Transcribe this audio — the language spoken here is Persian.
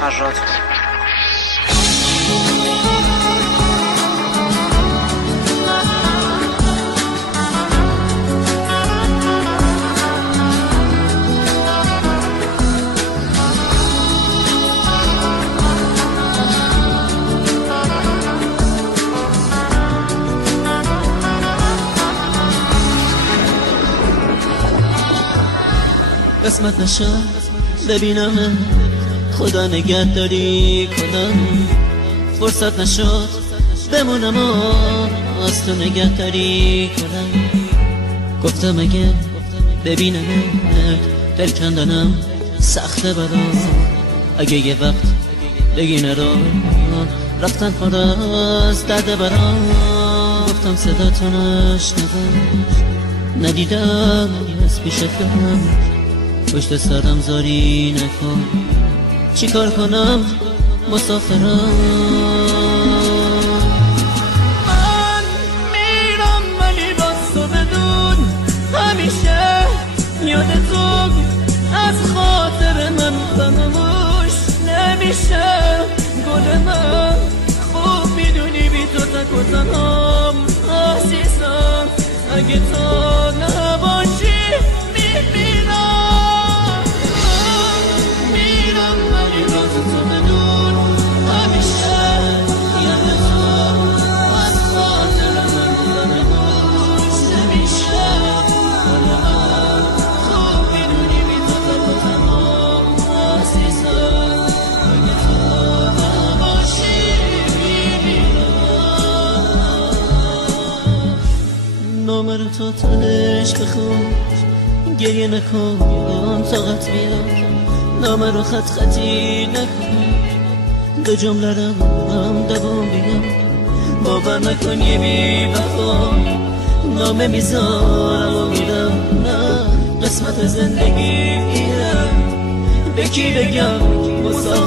فراد. قسمت نشد ببینم خدا نگهداری کنم، فرصت نشد بمونم از تو نگهداری کنم. گفتم اگه ببینم دل کندنم سخته برام، اگه یه وقت بگی نرو رفتن پر از درد برام. گفتم صدا تو نشنوم، ندیدم از پیشت برم، پشت سرم زاری نکن، چی کار کنم مسافرم. من میرم ولی باز تو بدون، همیشه یاد تو از خاطر من فراموش نمیشه. گل من خوب میدونی بی تو تک و تنهام عزیزم، اگه تو نباشی میمیرم. نامه رو تو تنش بخون، گریه نکن طاقت بیار، نامه رو خط خطی نکن، دو جمله رو هم دوام بیار. باور نکن یه بی وفا نامه میذارم و میرم، نه قسمت زندگی میرم، به کی بگم مسافرم.